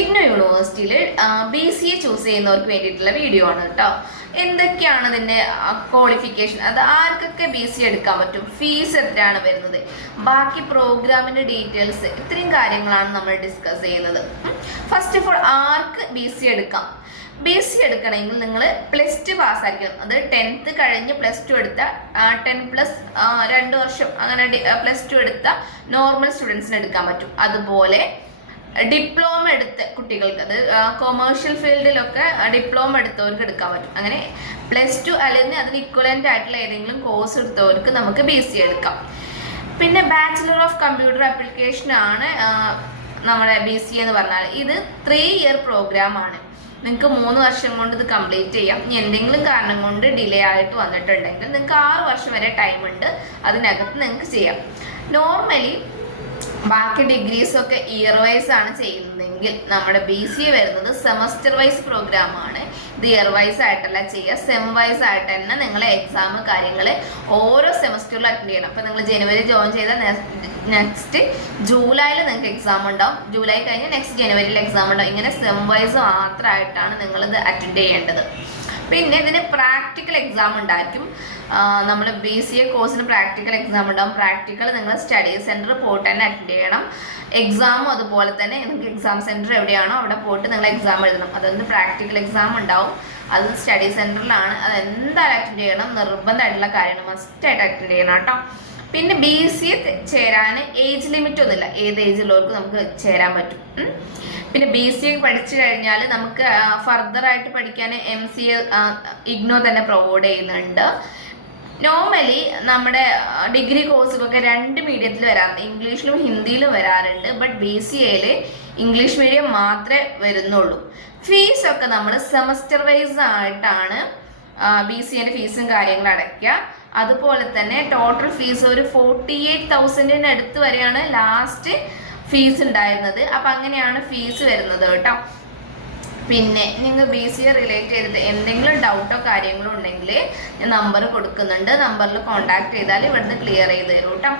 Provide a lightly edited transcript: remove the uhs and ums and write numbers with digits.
ഇഗ്നോ യൂണിവേഴ്സിറ്റിയിൽ BCA choose ചെയ്യുന്നവർക്ക് വേണ്ടിയിട്ടുള്ള വീഡിയോ ആണ് കേട്ടോ. എന്തൊക്കെയാണ് ഇതിൻ്റെ ക്വാളിഫിക്കേഷൻ, അത് ആർക്കൊക്കെ BCA എടുക്കാൻ പറ്റും, ഫീസ് എത്രയാണ് വരുന്നത്, ബാക്കി പ്രോഗ്രാമിൻ്റെ ഡീറ്റെയിൽസ്, ഇത്രയും കാര്യങ്ങളാണ് നമ്മൾ ഡിസ്കസ് ചെയ്യുന്നത്. First of all arc BCA എടുക്കാം? BCA എടുക്കണമെങ്കിൽ നിങ്ങൾ +2 പാസ്സായിരിക്കണം. അത് 10th കഴിഞ്ഞ് +2 എടുത്ത 10+ 2 വർഷം അങ്ങനെ +2 എടുത്ത നോർമൽ സ്റ്റുഡൻസിന് എടുക്കാൻ പറ്റും. അതുപോലെ ഡിപ്ലോമ എടുത്ത കുട്ടികൾക്ക്, അത് കൊമേഴ്ഷ്യൽ ഫീൽഡിലൊക്കെ ഡിപ്ലോമ എടുത്തവർക്ക് എടുക്കാൻ പറ്റും. അങ്ങനെ +2 അല്ലെങ്കിൽ അതിന് ഇക്വലൻ്റ് ആയിട്ടുള്ള ഏതെങ്കിലും കോഴ്സ് എടുത്തവർക്ക് നമുക്ക് BCA എടുക്കാം. പിന്നെ ബാച്ചിലർ ഓഫ് കമ്പ്യൂട്ടർ ആപ്ലിക്കേഷൻ ആണ് നമ്മുടെ BCA എന്ന് പറഞ്ഞാൽ. ഇത് 3 ഇയർ പ്രോഗ്രാം ആണ്. നിങ്ങൾക്ക് 3 വർഷം കൊണ്ട് ഇത് കംപ്ലീറ്റ് ചെയ്യാം. ഇനി എന്തെങ്കിലും കാരണം കൊണ്ട് ഡിലേ ആയിട്ട് വന്നിട്ടുണ്ടെങ്കിൽ നിങ്ങൾക്ക് 6 വർഷം വരെ ടൈം ഉണ്ട്, അതിനകത്ത് നിങ്ങൾക്ക് ചെയ്യാം. നോർമലി ബാക്കി ഡിഗ്രീസൊക്കെ ഇയർ വൈസ് ആണ് ചെയ്യുന്നതെങ്കിൽ നമ്മുടെ BCA വരുന്നത് സെമസ്റ്റർ വൈസ് പ്രോഗ്രാം ആണ്. ഇത് ഇയർ വൈസ് ആയിട്ടല്ല ചെയ്യുക, സെം വൈസ് ആയിട്ട് തന്നെ നിങ്ങൾ എക്സാം കാര്യങ്ങൾ ഓരോ സെമസ്റ്ററിലും അറ്റൻഡ് ചെയ്യണം. അപ്പോൾ നിങ്ങൾ ജനുവരി ജോയിൻ ചെയ്താൽ നെക്സ്റ്റ് ജൂലൈയിൽ നിങ്ങൾക്ക് എക്സാം ഉണ്ടാവും, ജൂലൈ കഴിഞ്ഞ് നെക്സ്റ്റ് ജനുവരിയിൽ എക്സാം ഉണ്ടാവും. ഇങ്ങനെ സെം വൈസ് മാത്രമായിട്ടാണ് നിങ്ങളിത് അറ്റൻഡ് ചെയ്യേണ്ടത്. പിന്നെ ഇതിന് പ്രാക്ടിക്കൽ എക്സാം ഉണ്ടായിരിക്കും. നമ്മൾ BCA കോഴ്സിന് പ്രാക്ടിക്കൽ എക്സാം ഉണ്ടാവും. പ്രാക്ടിക്കൽ നിങ്ങൾ സ്റ്റഡി സെൻറ്റർ പോയിട്ട് തന്നെ അറ്റൻഡ് ചെയ്യണം. എക്സാമും അതുപോലെ തന്നെ നിങ്ങൾക്ക് എക്സാം സെൻറ്റർ എവിടെയാണോ അവിടെ പോയിട്ട് നിങ്ങൾ എക്സാം എഴുതണം. അതുകൊണ്ട് പ്രാക്ടിക്കൽ എക്സാം ഉണ്ടാവും, അത് സ്റ്റഡി സെൻറ്ററിലാണ്. അത് എന്തായാലും അറ്റൻഡ് ചെയ്യണം, നിർബന്ധമായിട്ടുള്ള കാര്യമാണ്, മസ്റ്റായിട്ട് അറ്റൻഡ് ചെയ്യണം കേട്ടോ. പിന്നെ BCA ചേരാൻ ഏജ് ലിമിറ്റ് ഒന്നുമില്ല, ഏത് ഏജിലുള്ളവർക്ക് നമുക്ക് ചേരാൻ പറ്റും. പിന്നെ BCA പഠിച്ചു കഴിഞ്ഞാൽ നമുക്ക് ഫർദറായിട്ട് പഠിക്കാൻ MCA ഇഗ്നോ തന്നെ പ്രൊവൈഡ് ചെയ്യുന്നുണ്ട്. നോർമലി നമ്മുടെ ഡിഗ്രി കോഴ്സുകളൊക്കെ 2 മീഡിയത്തിൽ വരാറുണ്ട്, ഇംഗ്ലീഷിലും ഹിന്ദിയിലും വരാറുണ്ട്. ബട്ട് BCAയിൽ ഇംഗ്ലീഷ് മീഡിയം മാത്രമേ വരുന്നുള്ളൂ. ഫീസൊക്കെ നമ്മൾ സെമസ്റ്റർ വൈസ് ആയിട്ടാണ് BCAൻ്റെ ഫീസും കാര്യങ്ങളും അടയ്ക്കുക. അതുപോലെ തന്നെ ടോട്ടൽ ഫീസ് ഒരു 48,000 അടുത്ത് വരെയാണ് ലാസ്റ്റ് ഫീസ് ഉണ്ടായിരുന്നത്. അപ്പം അങ്ങനെയാണ് ഫീസ് വരുന്നത് കേട്ടോ. പിന്നെ നിങ്ങൾ BCA റിലേറ്റ് ചെയ്തിട്ട് എന്തെങ്കിലും ഡൗട്ടോ കാര്യങ്ങളോ ഉണ്ടെങ്കിൽ ഞാൻ നമ്പർ കൊടുക്കുന്നുണ്ട്, നമ്പറിൽ കോൺടാക്ട് ചെയ്താൽ ഇവിടുന്ന് ക്ലിയർ ചെയ്ത് തരും കേട്ടോ.